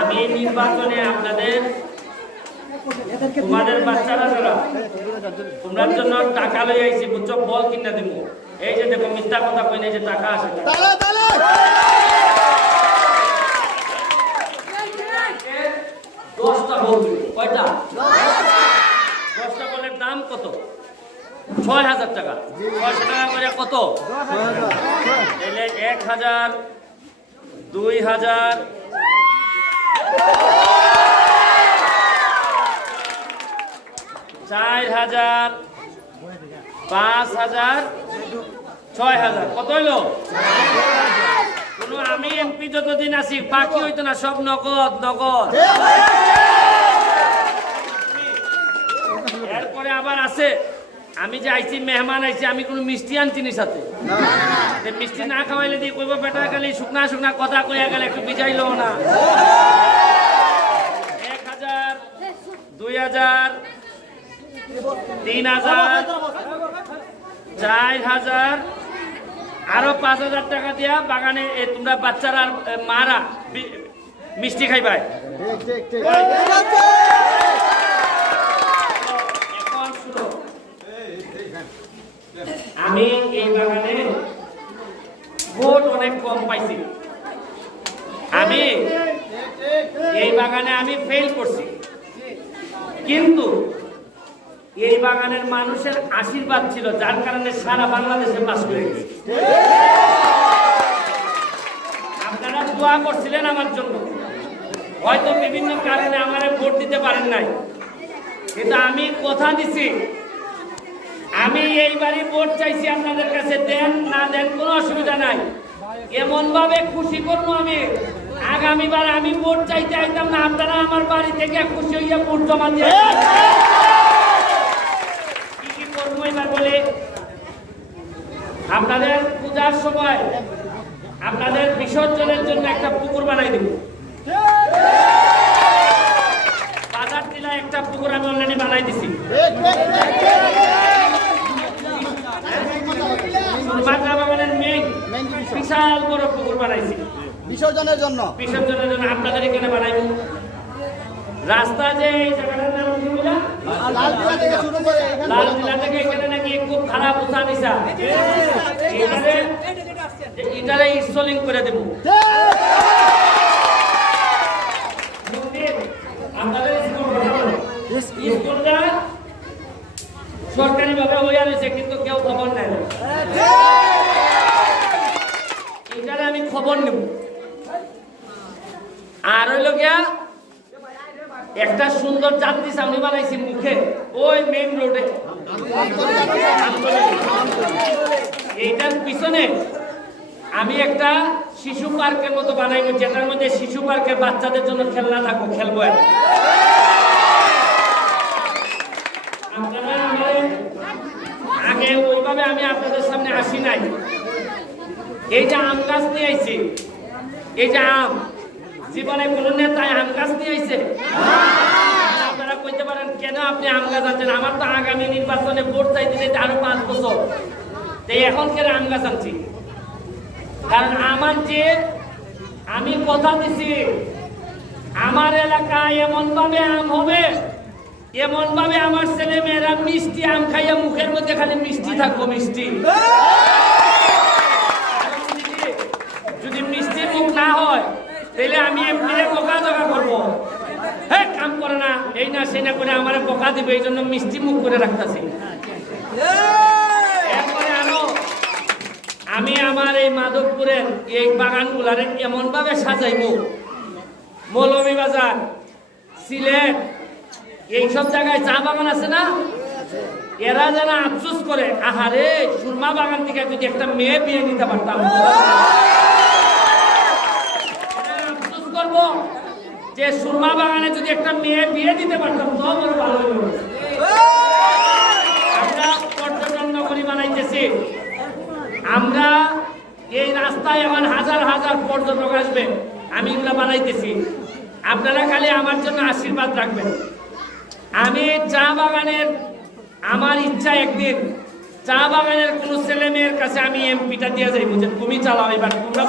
আমি নির্বাচনে আপনাদের তোমাদের বাচ্চারা যারা তোমার জন্য টাকা লই আইছি বুঝছো বল কিনা দিব এই যে দেখো মিথ্যা কথা কই না যে টাকা আসে দশটা বল কয়টা 10টা বলের দাম কত ৬,০০০ টাকা ৬০০ টাকা করে কত ১,০০০ ২,০০০ ৪,০০০ ৫,০০০ ৬,০০০ কত হইলো আমি এমপি যতদিন আছি বাকি হইতো না সব নগদ নগদ এরপরে আবার আছে আমি যে আইছি মেহমান আইছি আমি কোনো মিষ্টি আনছি নি সাথে মিষ্টি না খাওয়াইলে দিয়ে কইব বেটা খালি শুকনা শুকনা কথা কইয়া গেলে একটু বিজাইলো না ১,০০০ ২,০০০ ৩,০০০ ৪,০০০ আরো ৫,০০০ টাকা দিয়া বাগানে তোমরা বাচ্চারা মারা মিষ্টি খাইবাই এখন শুনো আমি এই বাগানে ভোট অনেক কম পাইছি আমি এই বাগানে আমি ফেল করছি কিন্তু এই বাগানের মানুষের আশীর্বাদ ছিল যার কারণে সারা বাংলাদেশে পাস করে গেছে আপনারা দোয়া করছিলেন আমার জন্য হয়তো বিভিন্ন কারণে আমারে ভোট দিতে পারেন নাই কিন্তু আমি কথা দিছি আমি এইবারই ভোট চাইছি আপনাদের কাছে দেন না দেন কোনো অসুবিধা নাই এমন ভাবে খুশি করবো আমি আগামীবার আমি ভোট চাইতে আইতাম না আপনারা আমার বাড়ি থেকে খুশি হইয়া ভোট জমা দিয়ে বলে আপনাদের পূজার সময় আপনাদের বিসর্জনের জন্য একটা পুকুর বানাই দিব বাজার টিলায় একটা পুকুর আমি অলরেডি বানাই দিছি বাগানের মেইন বিশাল বড় পুকুর বানাইছি বিসর্জনের জন্য আপনাদের এখানে বানাইব রাস্তা যে এই জায়গাটার নাম কি বলা লালকিল্লা থেকে এখানে নাকি খুব খারাপ উঠা নিছা এটারে ইনস্টলিং করে দেব আপনাদের স্কুলটা সরকারি ভাবে হয়ে আছে কিন্তু কেউ খবর নেয় না এটারে আমি খবর নেব আর হইল গিয়া একটা সুন্দর যাত্রী সামনে বানাইছি মুখে ওই মেইন রোডে এইটার পিছনে আমি একটা শিশু পার্কের মতো বানাইবো যেটার মধ্যে শিশু পার্কের বাচ্চাদের জন্য খেলনা থাকবো খেলবো আগে ওইভাবে আমি আপনাদের সামনে আসি নাই এই যে আম গাছ নিয়ে আইছি এই যে আম জীবনে কোন নেতায় আম গাছ নিয়ে আইছে আপনারা কইতে পারেন কেন আপনি আম গাছ আনছেন আমার তো আগামী নির্বাচনে ভোট চাইতে যেতে আরো 5 বছর তাই এখন কেন আম গাছ আনছি কারণ আমার যে আমি কথা দিছি আমার এলাকায় এমন ভাবে আম হবে এমন ভাবে আমার ছেলে মেয়েরা মিষ্টি আম খাইয়া মুখের মধ্যে খালি মিষ্টি থাকবো মিষ্টি যদি মিষ্টির মুখ না হয় তাহলে আমি এমপিরে বকাঝকা করবো হ্যাঁ কাম করে না এই না সেই না করে আমার বকা দিবে এই জন্য মিষ্টি মুখ করে রাখতেছি এরপরে আরো আমি আমার এই মাধবপুরের এই বাগানগুলারে এমন ভাবে সাজাইবো মৌলভীবাজার সিলেট এইসব জায়গায় চা বাগান আছে না এরা যারা আফসোস করে আহারে সুরমা বাগান থেকে যদি একটা মেয়ে বিয়ে নিতে পারতাম যে সুরমা বাগানে যদি একটা মেয়ে বিয়ে দিতে পারতাম তো বড় ভালো হইল আমরা পর্যটন নগরী বানাইতেছি আমরা এই রাস্তায় এখন হাজার হাজার পর্যটক আসবে আমি এগুলো বানাইতেছি আপনারা খালি আমার জন্য আশীর্বাদ রাখবেন আমি চা বাগানের আমার ইচ্ছা একদিন চা বাগানের কোন ছেলে মেয়ের কাছে আমি এমপিটা দিয়ে যাইব যে তুমি চালাও এবার তোমরা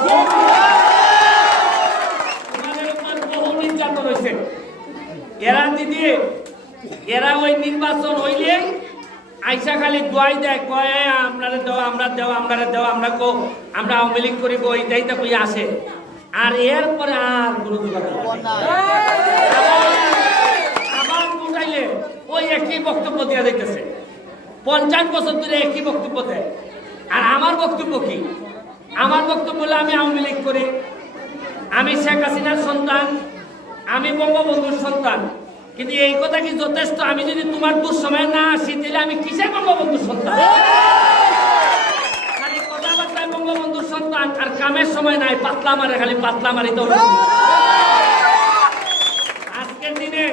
এরা দিদি এরা ওই নির্বাচন হইলে আইসা খালি দোয়াই দেয়, কয় আমরা দেওয়া আমরা দেওয়া আমরা দেওয়া আমরা আমরা আওয়ামী লীগ করিব এইটাই তো কই আসে। আর এরপরে আর কোনো আবার উঠাইলে ওই একই বক্তব্য দেওয়া যাইতেছে, 50 বছর ধরে একই বক্তব্য দেয়। আর আমার বক্তব্য কি? আমার বক্তব্য হলো আমি আওয়ামী লীগ করি, আমি শেখ হাসিনার সন্তান, আমি বঙ্গবন্ধুর সন্তান। কিন্তু এই কথা কি যথেষ্ট? আমি যদি তোমার দুঃসময় না আসি তাহলে আমি কিসের বঙ্গবন্ধুর সন্তান? খালি কথাবার্তায় বঙ্গবন্ধুর সন্তান আর কামের সময় নাই, পাতলা মারে, খালি পাতলা মারি। তো আজকের দিনে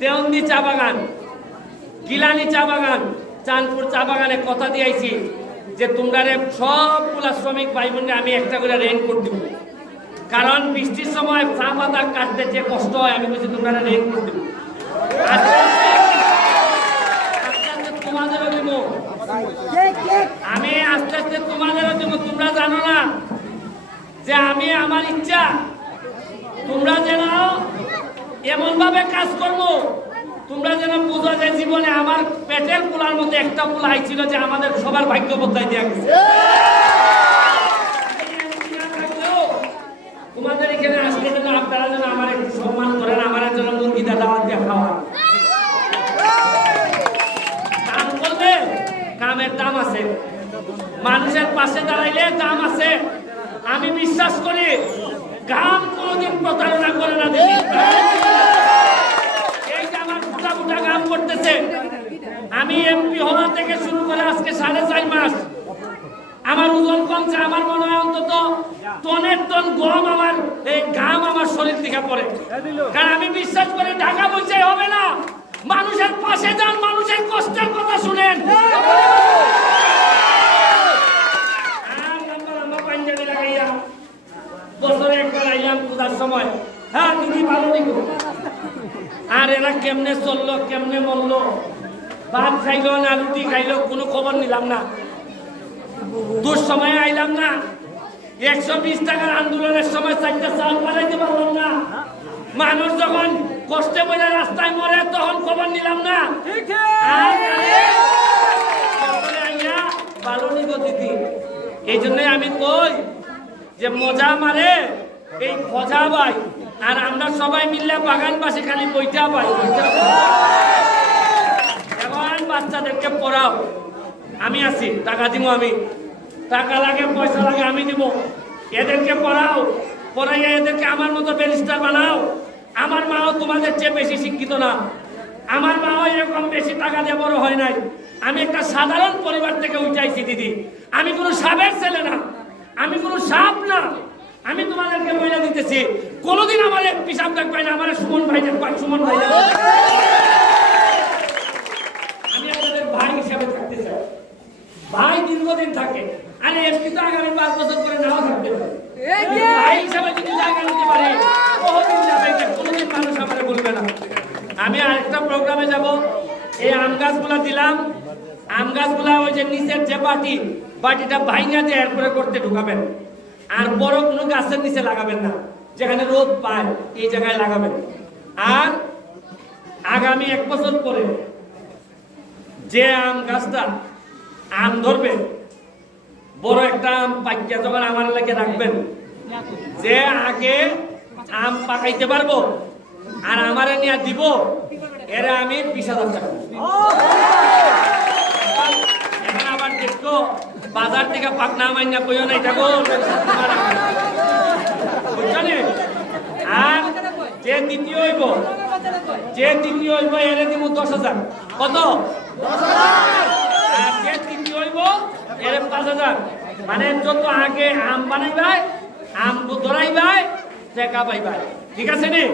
দেওন্দি চা বাগান, গিলানি চা বাগান, চাঁদপুর চা বাগানে কথা দিয়েছি যে তোমরা সবগুলা শ্রমিক ভাই বোনরা আমি একটা করে রেইনকোট দিব। কারণ বৃষ্টির সময় চা পাতা কাটতে যে কষ্ট হয়, আমি বলছি তোমরা রেইনকোট দিব। তোমাদেরও দিব, আমি আস্তে আস্তে তোমাদেরও দিব। তোমরা জানো না যে আমি আমার ইচ্ছা তোমরা যেন এমন ভাবে কাজ করবো, তোমরা যেন বুঝো যে জীবনে আমার পেটের পোলার মধ্যে একটা পোলা আইছিল যে আমাদের সবার ভাগ্য বদলাই দেওয়া গেছে। তোমাদের এখানে আসলে যেন আপনারা যেন আমার একটু সম্মান করেন, আমার জন্য মুরগিটা দাওয়াত দিয়ে খাওয়ান। কাম করলে কামের দাম আছে, মানুষের পাশে দাঁড়াইলে দাম আছে। আমি বিশ্বাস করি কাম কোনোদিন প্রতারণা করে না। এই যে আমার ফুটা ফুটা কাম করতেছে, আমি এমপি হওয়া থেকে শুরু করে আজকে 4.5 মাস আমার ওজন কমছে। আমার মনে হয় অন্তত টনের টন গম আমার এই ঘাম আমার শরীর থেকে পড়ে। কারণ আমি বিশ্বাস করি ঢাকা বসে হবে না, মানুষের পাশে যান, মানুষের কষ্টের কথা শুনেন। পাঞ্জাবি লাগাইয়া বছরে একবার আইলাম পূজার সময়, হ্যাঁ দিদি ভালো নিকো। আর এরা কেমনে চললো, কেমনে মরলো, ভাত খাইলো না রুটি খাইলো, কোনো খবর নিলাম না। দুঃসময়ে আইলাম না, 120 টাকার আন্দোলনের সময় 4টা চাল পাঠাইতে পারলাম না। মানুষ যখন কষ্টে পড়ে রাস্তায় মরে তখন খবর নিলাম না। ভালো নিগো দিদি, এই জন্যই আমি কই যে মজা মারে এই খোঁজা ভাই, আর আমরা সবাই মিললে বাগান পাশে খালি বইটা পাই। এখন বাচ্চাদেরকে পড়াও, আমি আছি, টাকা দিব, আমি টাকা লাগে পয়সা লাগে আমি দিব। এদেরকে পড়াও, পড়াইয়া এদেরকে আমার মতো ব্যারিস্টার বানাও। আমার মাও তোমাদের চেয়ে বেশি শিক্ষিত না, আমার মাও এরকম বেশি টাকা দিয়ে বড় হয় নাই। আমি একটা সাধারণ পরিবার থেকে উঠাইছি দিদি, আমি কোনো সাপের ছেলে না, আমি কোনো সাপ না। আমি তোমাদেরকে বলে দিতেছি, কোনোদিন আমার পিসাব দেখবাই না, আমার সুমন ভাই দেখবাই, সুমন ভাই। আমি আপনাদের ভাই হিসাবে থাকতে চাই, ভাই দীর্ঘদিন থাকে। আরে এমনি তো আগামী 5 বছর করে নাও থাকতে পারে, ভাই হিসাবে যদি জায়গা নিতে পারে বহুদিন যাবে, কোনোদিন মানুষ আমার বলবে না। আমি আরেকটা প্রোগ্রামে যাব, এই আম গাছগুলা দিলাম, আম গাছগুলা ওই যে নিচের যে বাটিটা ভাইঙা দিয়ে এরপরে করতে ঢুকাবেন। আর বড় কোনো গাছের নিচে লাগাবেন না, যেখানে রোদ পায় এই জায়গায় লাগাবেন। আর আগামী 1 বছর পরে যে আম গাছটা আম ধরবে, বড় একটা আম পাইকা যখন আমার এলাকায় রাখবেন, যে আগে আম পাকাইতে পারবো আর আমারে নিয়ে দিব, এরা আমি 20,000 টাকা। এখন আবার দেখো বাজার থেকে পাকনা মাইনা কইও না, এটা বুঝছো। আর যে দ্বিতীয় হইব এর দিব 10,000। কত? 10,000। আর যে তৃতীয় হইব এর 5,000। মানে যত আগে আম বানাইবাই, আম ধরাইবাই, টাকা পাইবাই। ঠিক আছে নি?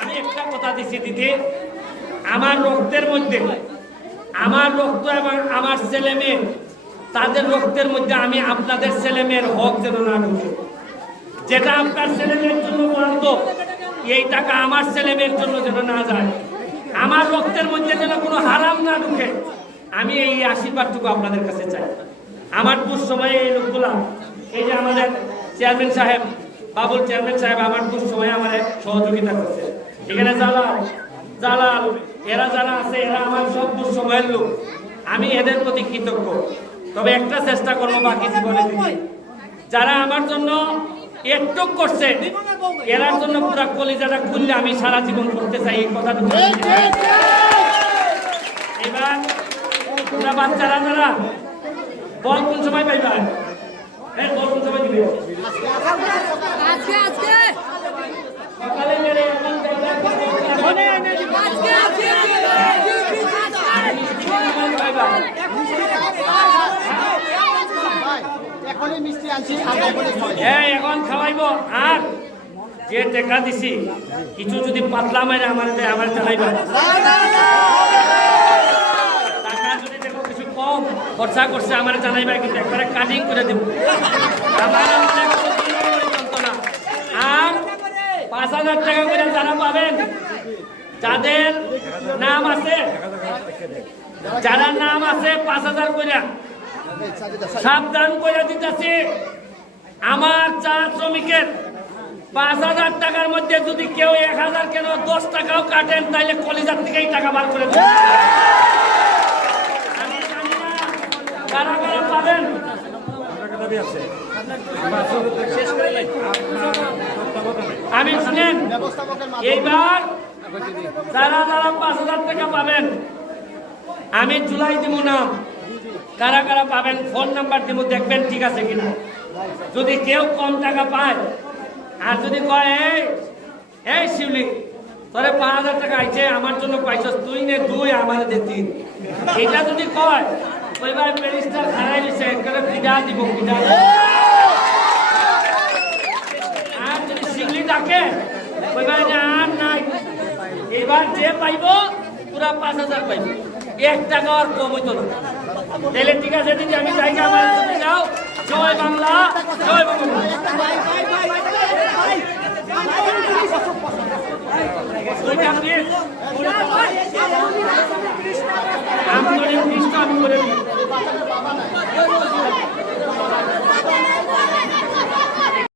আমি একটা কথা দিচ্ছি দিদি, আমার রক্তের মধ্যে, আমার রক্ত এবং আমার ছেলে মেয়ে, তাদের রক্তের মধ্যে আমি আপনাদের ছেলে মেয়ের হক যেন না ঢুকে। যেটা আপনার ছেলে মেয়ের জন্য বরাদ্দ, এই টাকা আমার ছেলে মেয়ের জন্য যেন না যায়। আমার রক্তের মধ্যে যেন কোনো হারাম না ঢুকে, আমি এই আশীর্বাদটুকু আপনাদের কাছে চাই। আমার দুঃসময়ে এই লোকগুলা, এই যে আমাদের চেয়ারম্যান সাহেব, বাবুল চেয়ারম্যান সাহেব আমার দুঃসময়ে আমার সহযোগিতা করছে। এখানে জালাল জালাল এরা যারা আছে এরা আমার সব সময়ের লোক, আমি এদের প্রতি কৃতজ্ঞ। তবে একটা চেষ্টা করবো বাকি জীবনে দিতে, যারা আমার জন্য একটু করছে এরার জন্য পুরা কলিজাটা খুললে আমি সারা জীবন করতে চাই, এই কথাটা। এবার তোমরা বাচ্চারা যারা বল কোন সময় পাইবা, বল কোন সময় দিবে? সকালে মেরে এখন এখন খাওয়াইব। আর যে টাকা দিছি কিছু যদি পাতলা মারে আমার জানাইবা, টাকা যদি দেখো কিছু কম খরচা করছে আমার জানাইবা, কিন্তু একবারে কাটিং করে দেব। আমার যন্ত্রণা। আর 5,000 টাকা করে যারা পাবেন, যাদের নাম আছে, যারা নাম আছে 5,000 করে সাবধান করে দিতেছি। আমার চা শ্রমিকের 5,000 টাকার মধ্যে যদি কেউ 1,000 কেন 10 টাকাও কাটেন, তাহলে কলিজার থেকেই টাকা বার করে দেবেন। আমি জানি না কারা কারা পাবেন। আমি শুনেন, এইবার যারা যারা 5,000 টাকা পাবেন আমি জুলাই দিব নাম, কারা কারা পাবেন ফোন নাম্বার দিব, দেখবেন ঠিক আছে কিনা। যদি কেউ কম টাকা পায় আর যদি কয় এই শিবলি তোরে 5,000 টাকা আইছে আমার জন্য পাইছস, তুই নে 2 আমার দে 3, এটা যদি কয় ওইবার ব্যারিস্টার খারাই লিছে করে বিদা দিব, বিদা। আর যদি শিবলি ডাকে ওইবার আর নাই, এবার যে পাইব পুরা 5,000 পাইব, 1 টাকা আর কম হইতো না। তাহলে ঠিক আছে দিদি, আমি জায়গা আমার যাও। জয় বাংলা, জয় বাংলা।